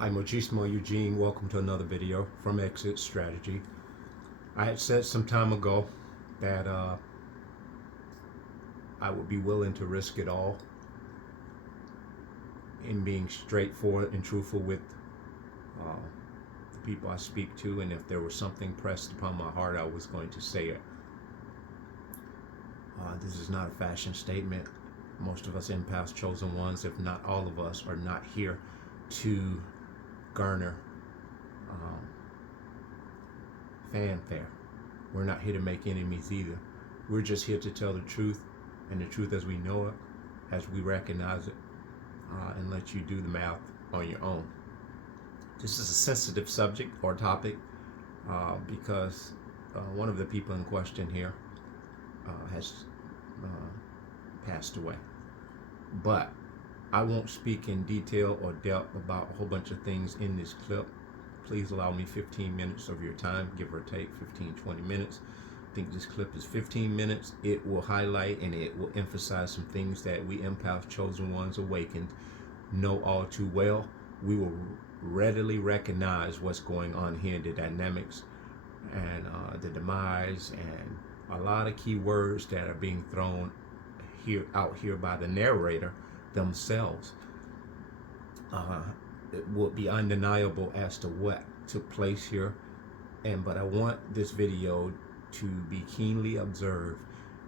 Hi, Mojismo Eugene. Welcome to another video from Exit Strategy. I had said some time ago that I would be willing to risk it all in being straightforward and truthful with the people I speak to, and if there was something pressed upon my heart, I was going to say it. This is not a fashion statement. Most of us empaths, chosen ones, if not all of us, are not here to garner fanfare. We're not here to make enemies either. We're just here to tell the truth, and the truth as we know it, as we recognize it, and let you do the math on your own. This is a sensitive subject or topic because one of the people in question here has passed away. But I won't speak in detail or depth about a whole bunch of things in this clip. Please allow me 15 minutes of your time, give or take 15-20 minutes. I think this clip is 15 minutes. It will highlight and it will emphasize some things that we empath chosen ones awakened know all too well. We will readily recognize what's going on here, the dynamics and the demise, and a lot of key words that are being thrown out here by the narrator themselves. It will be undeniable as to what took place here, but I want this video to be keenly observed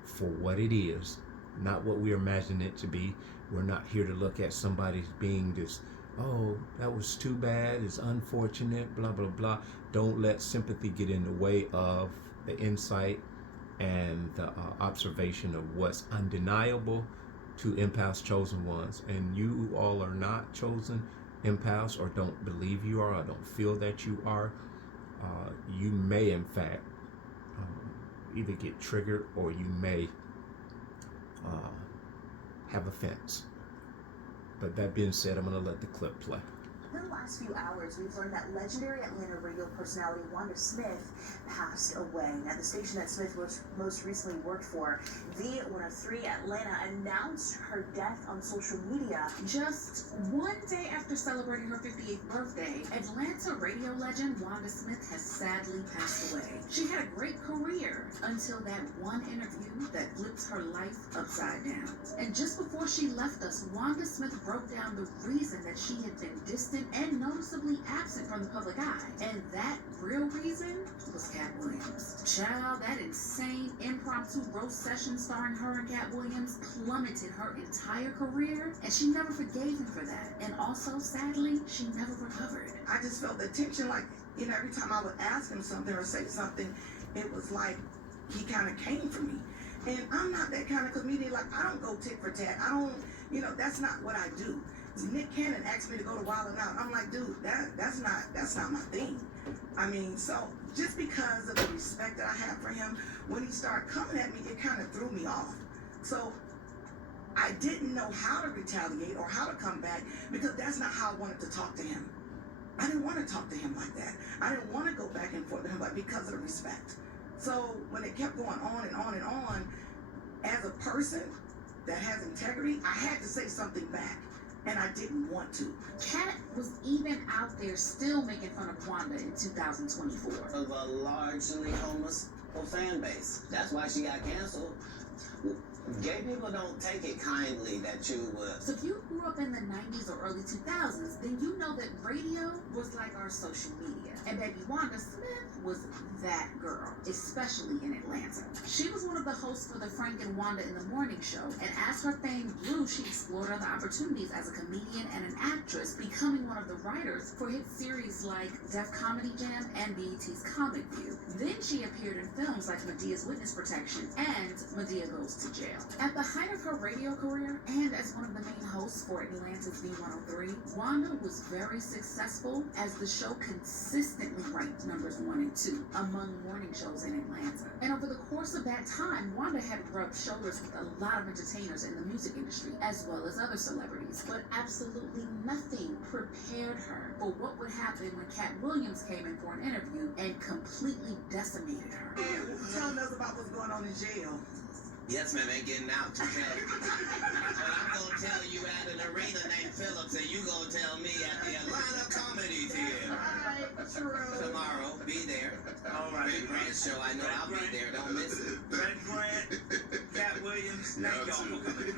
for what it is, not what we imagine it to be. We're not here to look at somebody being this, oh, that was too bad, it's unfortunate, blah blah blah. Don't let sympathy get in the way of the insight and the observation of what's undeniable to empaths, chosen ones. And you all are not chosen empaths, or don't believe you are, or don't feel that you are. You may in fact either get triggered, or you may have offense. But that being said, I'm going to let the clip play. In the last few hours, we've learned that legendary Atlanta radio personality Wanda Smith passed away. Now, the station that Smith most recently worked for, the 103 Atlanta, announced her death on social media. Just one day after celebrating her 58th birthday, Atlanta radio legend Wanda Smith has sadly passed away. She had a great career until that one interview that flipped her life upside down. And just before she left us, Wanda Smith broke down the reason that she had been distant and noticeably absent from the public eye. And that real reason was Cat Williams. Child, that insane impromptu roast session starring her and Cat Williams plummeted her entire career, and she never forgave him for that. And also, sadly, she never recovered. I just felt the tension, like, every time I would ask him something or say something, it was like he kind of came for me. And I'm not that kind of comedian. Like, I don't go tit for tat. I don't, that's not what I do. Nick Cannon asked me to go to Wild 'N Out. I'm like, dude, that's not my thing. I mean, so just because of the respect that I have for him, when he started coming at me, it kind of threw me off. So I didn't know how to retaliate or how to come back, because that's not how I wanted to talk to him. I didn't want to talk to him like that. I didn't want to go back and forth with him, but because of the respect. So when it kept going on and on and on, as a person that has integrity, I had to say something back. And I didn't want to. Cat was even out there still making fun of Wanda in 2024. Of a largely homeless fan base. That's why she got canceled. Gay people don't take it kindly that you would. So if you grew up in the 90s or early 2000s, then you know that radio was like our social media. And baby Wanda Smith was that girl, especially in Atlanta. She was one of the hosts for the Frank and Wanda in the Morning Show, and as her fame grew, she explored other opportunities as a comedian and an actress, becoming one of the writers for hit series like Def Comedy Jam and BET's Comic View. Then she appeared in films like Medea's Witness Protection and Medea Goes to Jail. At the height of her radio career, and as one of the main hosts for Atlanta's V103, Wanda was very successful, as the show consistently ranked numbers 1 and 2 among morning shows in Atlanta. And over the course of that time, Wanda had rubbed shoulders with a lot of entertainers in the music industry, as well as other celebrities, but absolutely nothing prepared her for what would happen when Cat Williams came in for an interview and completely decimated her. Telling us about what's going on in jail. Yes, ma'am, ain't getting out. But I'm gonna tell you at an arena named Phillips, and you gonna tell me at the Atlanta Comedy Tomorrow, be there. All right. Big Grant show. I know I'll be there. Don't miss it. Red Grant, Cat Williams, thank y'all for coming.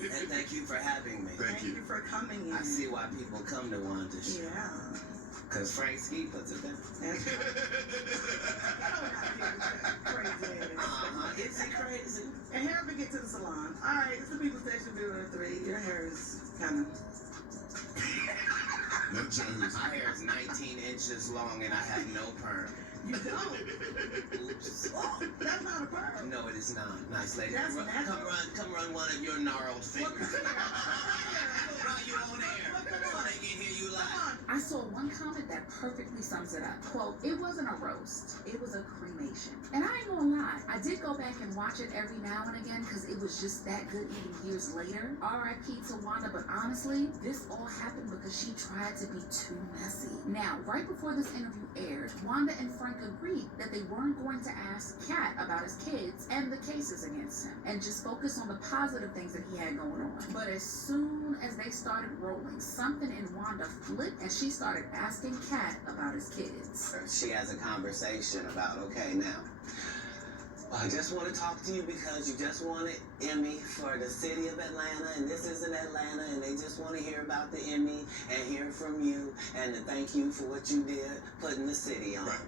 And thank you for having me. Thank you for coming in. I see why people come to Wanda's show. Yeah. Because Frank Ski puts it down. That's right. Is he crazy? And here we get to the salon. All right, it's the People Station 003. Your hair is kind of. No jokes. My hair is 19 inches long and I have no perm. You don't. Oops. Oh, that's not a perm. No, it is not. Nice lady. That's natural. Come run one of your gnarled fingers. While you on air. So they can hear you live. I saw one comment that perfectly sums it up. Quote, it wasn't a roast, it was a cremation. And I ain't gonna lie, I did go back and watch it every now and again because it was just that good even years later. R.I.P. to Wanda, but honestly, this all happened because she tried to be too messy. Now, right before this interview aired, Wanda and Frank agreed that they weren't going to ask Kat about his kids and the cases against him, and just focus on the positive things that he had going on. But as soon as they started rolling, something in Wanda flipped and she started asking Kat about his kids. She has a conversation about, okay, now, I just want to talk to you because you just won an Emmy for the city of Atlanta, and this is in Atlanta, and they just want to hear about the Emmy and hear from you and to thank you for what you did putting the city on. Right.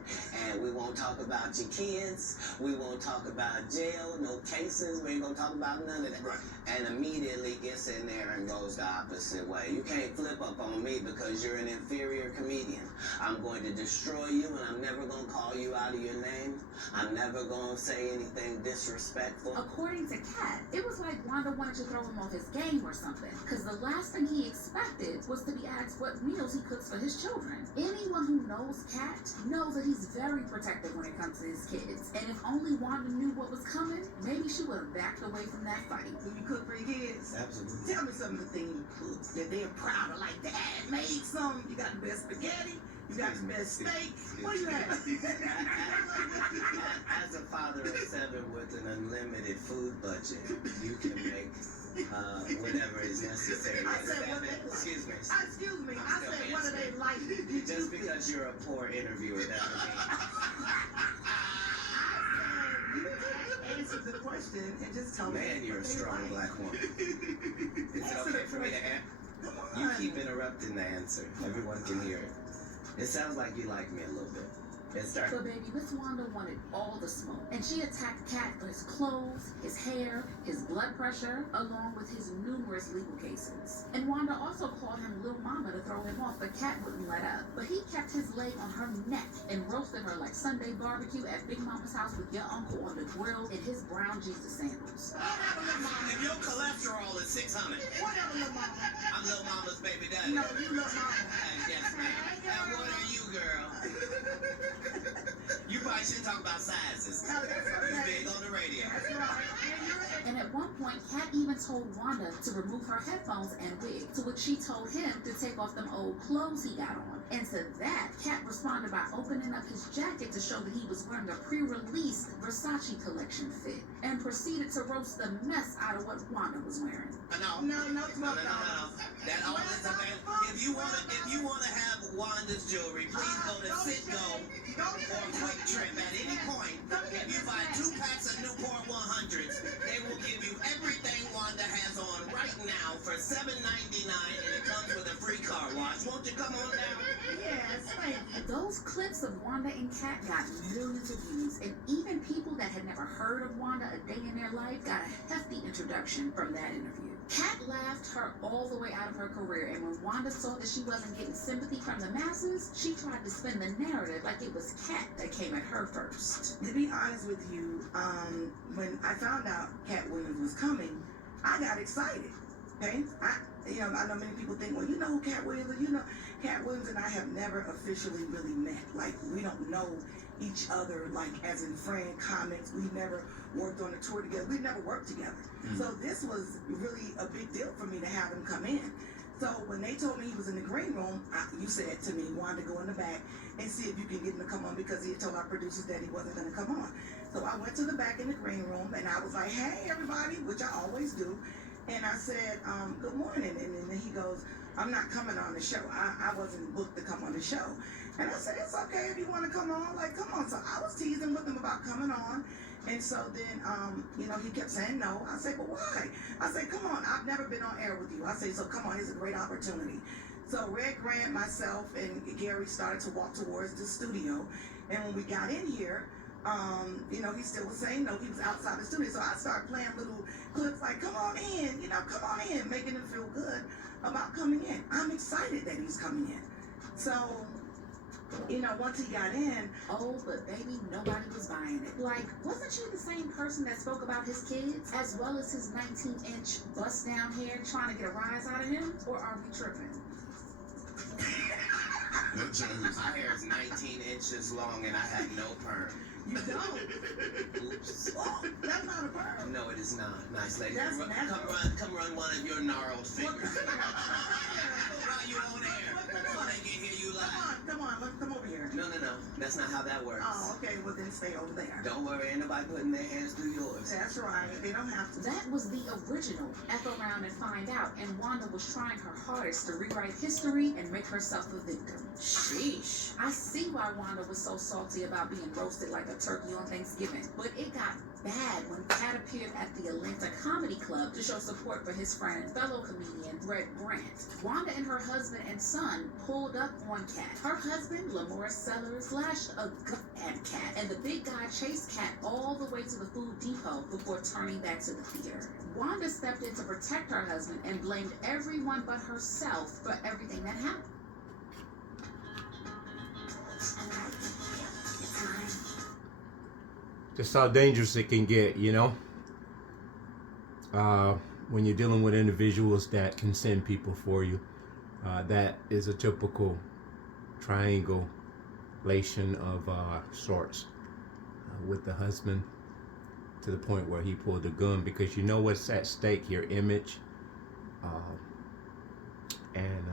And we won't talk about your kids. We won't talk about jail, no cases. We ain't going to talk about none of that. Right. And immediately gets in there and goes the opposite way. You can't flip up on me because you're an inferior comedian. I'm going to destroy you, and I'm never going to call you out of your name. I'm never going to say anything disrespectful. According to Kat, it was like Wanda wanted to throw him off his game or something, because the last thing he expected was to be asked what meals he cooks for his children. Anyone who knows Kat knows that he's very protective when it comes to his kids, and if only Wanda knew what was coming, maybe she would have backed away from that fight. Do you cook for your kids? Absolutely. Tell me some of the things you cook that they're proud of. Like, Dad made some. You got the best spaghetti. You got the best steak. What you have? As a father of 7 with an unlimited food budget, you can make whatever is necessary. I said, what they Excuse me. Excuse me. I said, what do they like? Just because you're a poor interviewer doesn't Answer the question and just tell me. Man, you're a what they strong like. black woman. Is it okay for me to answer? Come You on. keep interrupting the answer. Everyone can hear it. It sounds like you like me a little bit. It started. So baby, Miss Wanda wanted all the smoke, and she attacked Kat for his clothes, his hair, his blood pressure, along with his numerous legal cases. And Wanda also called him Lil Mama to throw him off, but Kat wouldn't let up. But he kept his leg on her neck and roasted her like Sunday barbecue at Big Mama's house with your uncle on the grill in his brown Jesus sandals. Whatever, little mama. If your cholesterol is 600, Whatever, little mama. I'm Lil Mama's baby daddy. No, you little mama. Yes, ma'am. And what are you, girl? You probably shouldn't talk about sizes. No, that's You're okay. big on the radio. That's right. And at one point, Kat even told Wanda to remove her headphones and wig, to which she told him to take off them old clothes he got on. And to that, Kat responded by opening up his jacket to show that he was wearing a pre-released Versace collection fit, and proceeded to roast the mess out of what Wanda was wearing. No. No, No. That all is available. If you wanna have Wanda's jewelry, please go to Citgo or Quick Trip at any point. If you buy 2 packs of Newport 100s, they will give you everything Wanda has on right now for $7.99, and it comes with a free car wash. Won't you come on down? Yes, thank you. Those clips of Wanda and Kat got millions of views, and even people that had never heard of Wanda a day in their life got a hefty introduction from that interview. Kat laughed her all the way out of her career, and when Wanda saw that she wasn't getting sympathy from the masses, she tried to spin the narrative like it was Kat that came at her first. To be honest with you, when I found out Cat Williams was coming, I got excited. Okay, I know many people think, well, you know who Cat Williams is. You know, Cat Williams and I have never officially really met. Like, we don't know each other, like, as in friend, comics. We never worked on a tour together. We never worked together. Mm. So this was really a big deal for me to have him come in. So when they told me he was in the green room, you said to me, Wanda, go in the back and see if you can get him to come on, because he had told our producers that he wasn't going to come on. So I went to the back in the green room and I was like, hey, everybody, which I always do. And I said, good morning. And then he goes, I'm not coming on the show. I wasn't booked to come on the show. And I said, it's okay if you want to come on. Like, come on. So I was teasing with him about coming on. And so then, you know, he kept saying no. I said, but why? I said, come on. I've never been on air with you. I said, so come on. It's a great opportunity. So Red Grant, myself, and Gary started to walk towards the studio. And when we got in here, you know, he still was saying no. He was outside the studio. So I started playing little clips like, come on in, you know, come on in, making him feel good about coming in. I'm excited that he's coming in. So, you know, once he got in, oh, but baby, nobody was buying it. Like, wasn't she the same person that spoke about his kids as well as his 19-inch bust down hair trying to get a rise out of him? Or are we tripping? My hair is 19 inches long and I have no perm. you don't. Oops. Oh, that's not a perm. No, it is not. Nice lady. That's Come run one of your gnarled fingers. While you on air. So they can hear you live. Come on, let's come over here. No. That's not how that works. Oh, okay, well then stay over there. Don't worry, ain't nobody putting their hands through yours. That's right, they don't have to. That was the original F around and find out, and Wanda was trying her hardest to rewrite history and make herself a victim. Sheesh. I see why Wanda was so salty about being roasted like a turkey on Thanksgiving, but it got bad when Kat appeared at the Atlanta Comedy Club to show support for his friend, fellow comedian Red Grant. Wanda and her husband and son pulled up on Kat. Her husband, Lamora Sellers, flashed a gun at Kat, and the big guy chased Kat all the way to the food depot before turning back to the theater. Wanda stepped in to protect her husband and blamed everyone but herself for everything that happened. Just how dangerous it can get, you know, when you're dealing with individuals that can send people for you. That is a typical triangulation of sorts with the husband, to the point where he pulled the gun, because you know what's at stake here: image, and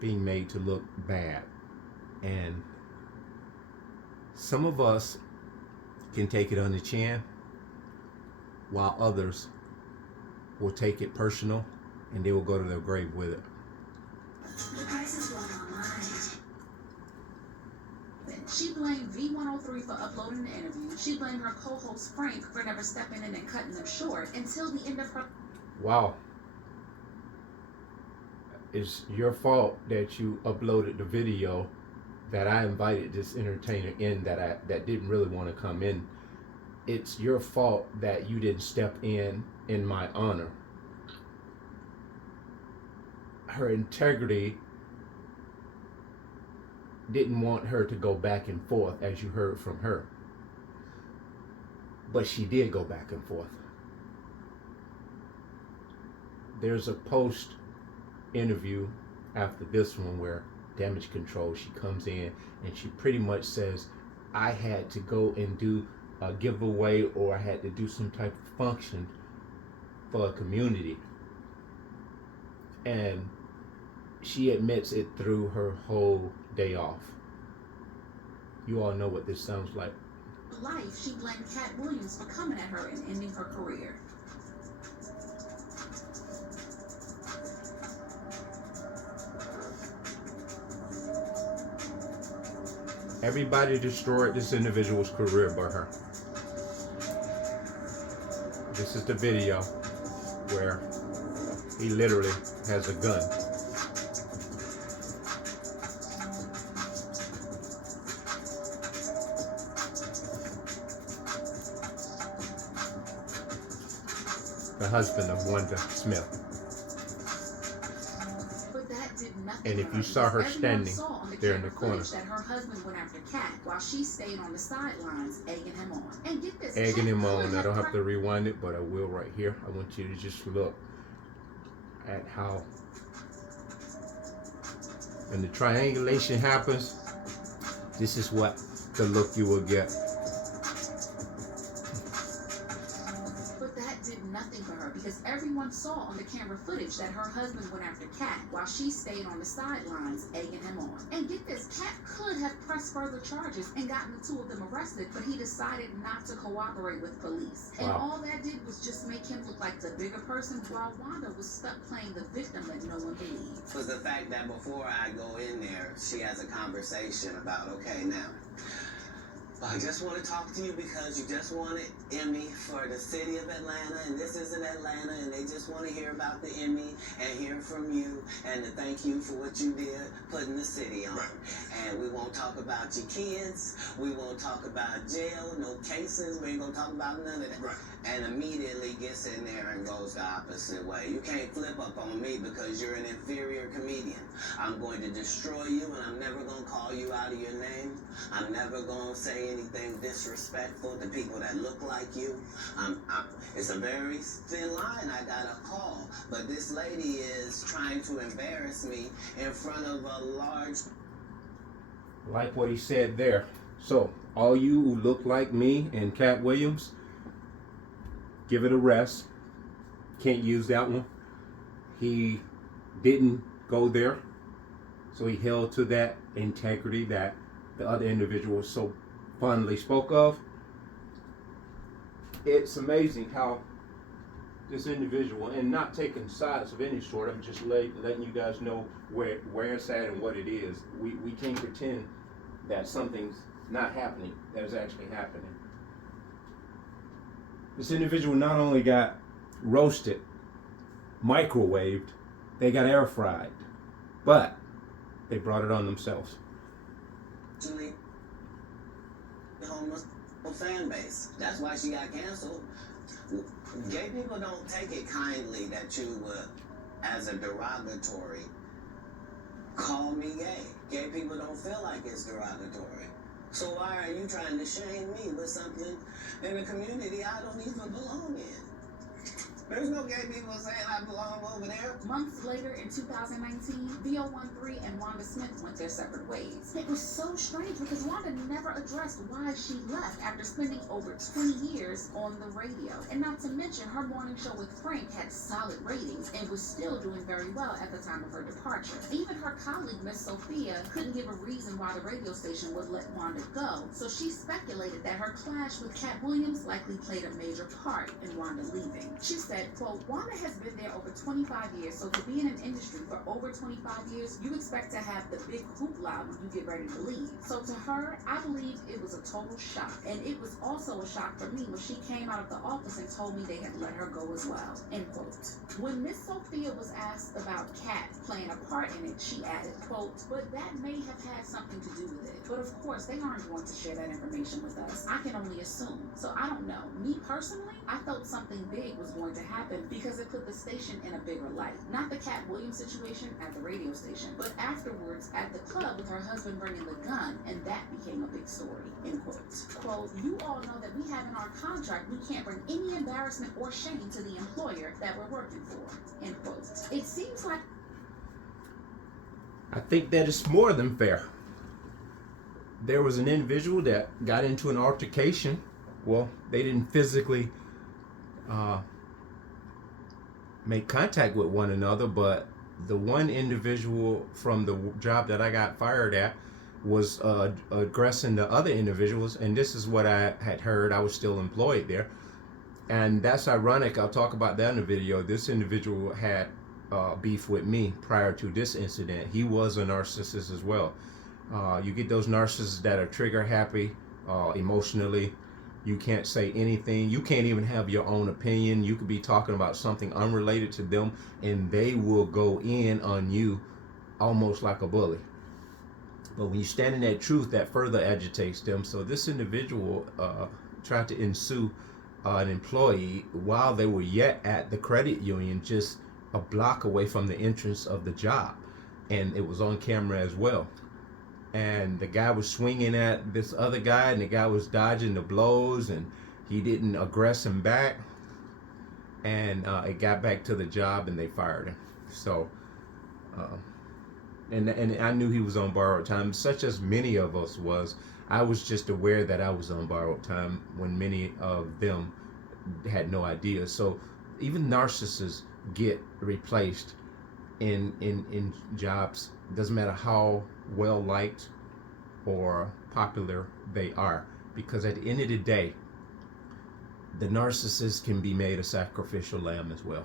being made to look bad. And some of us can take it on the chin, while others will take it personal and they will go to their grave with it. The price is blown online. She blamed V103 for uploading the interview. She blamed her co-host Frank for never stepping in and cutting them short until the end of her... Wow. It's your fault that you uploaded the video that I invited this entertainer in that didn't really want to come in. It's your fault that you didn't step in my honor. Her integrity didn't want her to go back and forth, as you heard from her. But she did go back and forth. There's a post interview after this one where Damage Control, she comes in and she pretty much says, I had to go and do a giveaway, or I had to do some type of function for a community. And she admits it through her whole day off. You all know what this sounds like. life, she blamed Cat Williams for coming at her and ending her career. Everybody destroyed this individual's career but her. This is the video where he literally has a gun. The husband of Wanda Smith. But that did nothing. And if you saw her standing there in the corner, that her husband went after Cat while she stayed on the sidelines egging him on. And get this, egging him on. I don't have to rewind it, but I will right here. I want you to just look at how, when the triangulation happens, this is what the look you will get. But that did nothing for her because everyone saw on the camera footage that her husband went after Kat while she stayed on the sidelines egging him on. And get this, Kat could have pressed further charges and gotten the two of them arrested, but he decided not to cooperate with police. And all that did was just make him look like the bigger person, while Wanda was stuck playing the victim that no one believed. Was the fact that before I go in there, she has a conversation about, okay, now, I just want to talk to you because you just wanted Emmy for the city of Atlanta, and this isn't Atlanta, and they just want to hear about the Emmy and hear from you and to thank you for what you did putting the city on. Right. And we won't talk about your kids. We won't talk about jail, no cases. We ain't going to talk about none of that. Right. And immediately gets in there and goes the opposite way. You can't flip up on me because you're an inferior comedian. I'm going to destroy you, and I'm never going to call you out of your name. I'm never going to say anything disrespectful to people that look like you. It's a very thin line. I got a call, but this lady is trying to embarrass me in front of a large... Like what he said there. So, all you who look like me and Cat Williams, give it a rest. Can't use that one. He didn't go there, so he held to that integrity that the other individual so fondly spoke of. It's amazing how this individual, and not taking sides of any sort, I'm just letting you guys know where it's at and what it is. We can't pretend that something's not happening that is actually happening. This individual not only got roasted, microwaved, they got air fried, but they brought it on themselves. The homeless fan base. That's why she got canceled. Gay people don't take it kindly that you would, as a derogatory, call me gay. Gay people don't feel like it's derogatory. So why are you trying to shame me with something in a community I don't even belong in? There's no gay people saying I belong over there. Months later, in 2019, VO13 and Wanda Smith went their separate ways. It was so strange because Wanda never addressed why she left after spending over 20 years on the radio. And not to mention, her morning show with Frank had solid ratings and was still doing very well at the time of her departure. Even her colleague, Miss Sophia, couldn't give a reason why the radio station would let Wanda go, so she speculated that her clash with Cat Williams likely played a major part in Wanda leaving. She said, quote, Wanda has been there over 25 years, so to be in an industry for over 25 years, you expect to have the big hoopla when you get ready to leave. So to her, I believe it was a total shock. And it was also a shock for me when she came out of the office and told me they had let her go as well, end quote. When Miss Sophia was asked about Kat playing a part in it, she added, quote, but that may have had something to do with it. But of course, they aren't going to share that information with us. I can only assume. So I don't know. Me personally, I felt something big was going to happen because it put the station in a bigger light. Not the Cat Williams situation at the radio station, but afterwards at the club with her husband bringing the gun, and that became a big story, end quote. Quote, you all know that we have in our contract we can't bring any embarrassment or shame to the employer that we're working for, end quote. It seems like... I think that is more than fair. There was an individual that got into an altercation. Well, they didn't physically make contact with one another, but the one individual from the job that I got fired at was aggressing the other individuals, and this is what I had heard. I was still employed there, and that's ironic. I'll talk about that in the video. This individual had beef with me prior to this incident. He was a narcissist as well. You get those narcissists that are trigger happy emotionally. You can't say anything. You can't even have your own opinion. You could be talking about something unrelated to them, and they will go in on you almost like a bully. But when you stand in that truth, that further agitates them. So this individual tried to ensue an employee while they were yet at the credit union, just a block away from the entrance of the job. And it was on camera as well. And the guy was swinging at this other guy, and the guy was dodging the blows, and he didn't aggress him back. And it got back to the job, and they fired him. So, and I knew he was on borrowed time, such as many of us was. I was just aware that I was on borrowed time when many of them had no idea. So even narcissists get replaced in jobs. It doesn't matter how well liked or popular they are, because at the end of the day, the narcissist can be made a sacrificial lamb as well.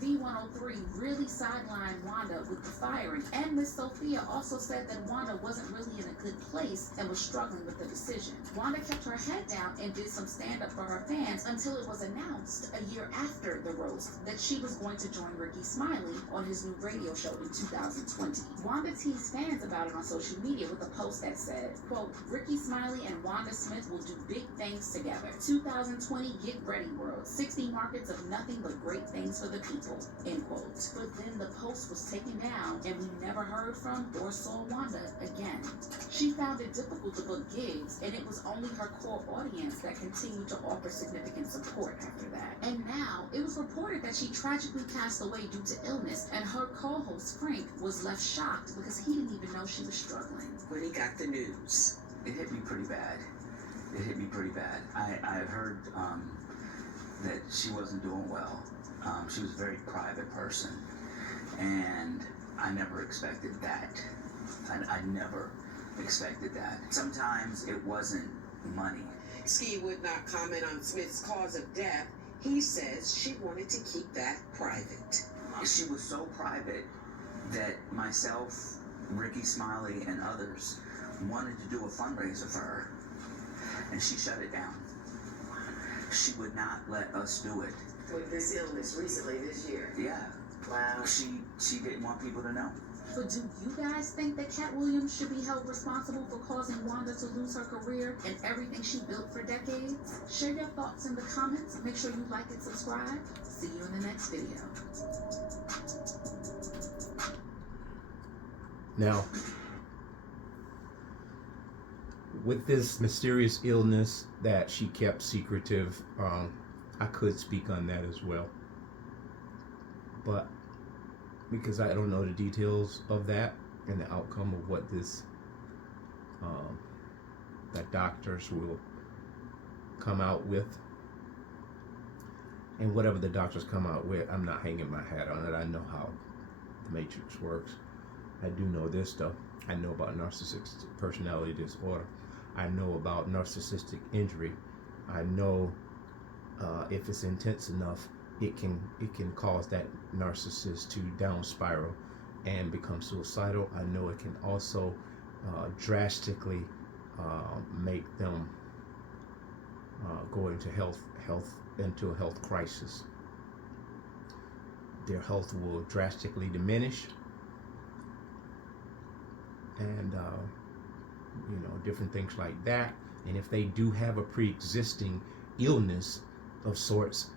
V103 really sidelined Wanda with the firing, and Miss Sophia also said that Wanda wasn't really in a good place and was struggling with the decision. Wanda kept her head down and did some stand-up for her fans until it was announced a year after the roast that she was going to join Ricky Smiley on his new radio show in 2020. Wanda teased fans about it on social media with a post that said, quote, "Ricky Smiley and Wanda Smith will do big things together. 2020, get ready world. 60 markets of nothing but great things for the people," end quote. But then the post was taken down and we never heard from or saw Wanda again. She found it difficult to book gigs, and it was only her core audience that continued to offer significant support after that. And now it was reported that she tragically passed away due to illness, and her co-host Frank was left shocked because he didn't even know she was struggling. When he got the news, it hit me pretty bad. I heard that she wasn't doing well. She was a very private person, and I never expected that. I never expected that. Sometimes it wasn't money. Ski would not comment on Smith's cause of death. He says she wanted to keep that private. She was so private that myself, Ricky Smiley, and others wanted to do a fundraiser for her, and she shut it down. She would not let us do it. With this illness recently this year. Yeah. Wow. She didn't want people to know. But do you guys think that Cat Williams should be held responsible for causing Wanda to lose her career and everything she built for decades? Share your thoughts in the comments. Make sure you like and subscribe. See you in the next video. Now, with this mysterious illness that she kept secretive, I could speak on that as well, but because I don't know the details of that and the outcome of what this that doctors will come out with, and whatever the doctors come out with, I'm not hanging my hat on it. I know how the matrix works. I do know this stuff. I know about narcissistic personality disorder. I know about narcissistic injury. I know if it's intense enough, it can cause that narcissist to down spiral and become suicidal. I know it can also drastically make them go into into a health crisis. Their health will drastically diminish, and different things like that. And if they do have a pre-existing illness of sorts,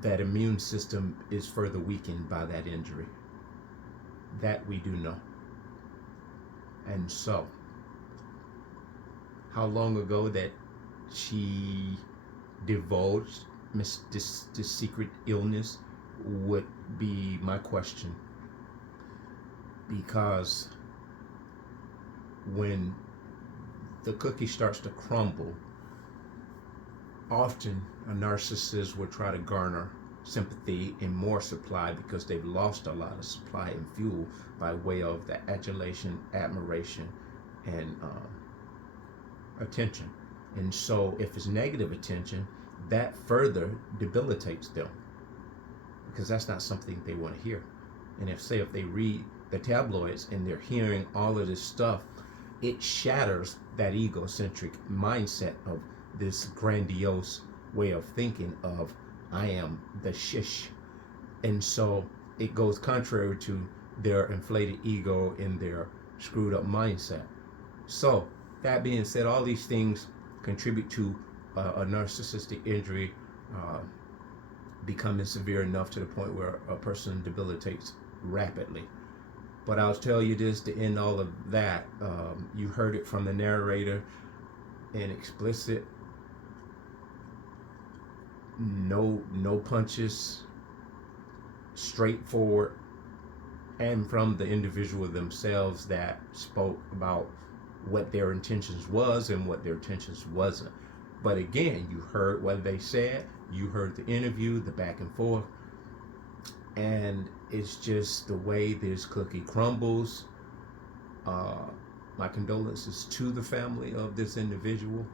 that immune system is further weakened by that injury. That we do know. And so, how long ago that she divulged this secret illness would be my question. Because when the cookie starts to crumble, often a narcissist will try to garner sympathy and more supply because they've lost a lot of supply and fuel by way of the adulation, admiration, and attention. And so if it's negative attention, that further debilitates them, because that's not something they want to hear. And if they read the tabloids and they're hearing all of this stuff, it shatters that egocentric mindset of this grandiose way of thinking of I am the shish. And so it goes contrary to their inflated ego and their screwed up mindset. So that being said, all these things contribute to a narcissistic injury becoming severe enough to the point where a person debilitates rapidly. But I'll tell you this to end all of that. You heard it from the narrator in explicit, no punches, straightforward, and from the individual themselves that spoke about what their intentions was and what their intentions wasn't. But again, you heard what they said, you heard the interview, the back and forth. And it's just the way this cookie crumbles. My condolences to the family of this individual.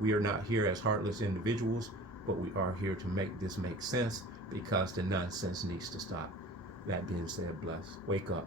We are not here as heartless individuals, but we are here to make this make sense, because the nonsense needs to stop. That being said, bless. Wake up.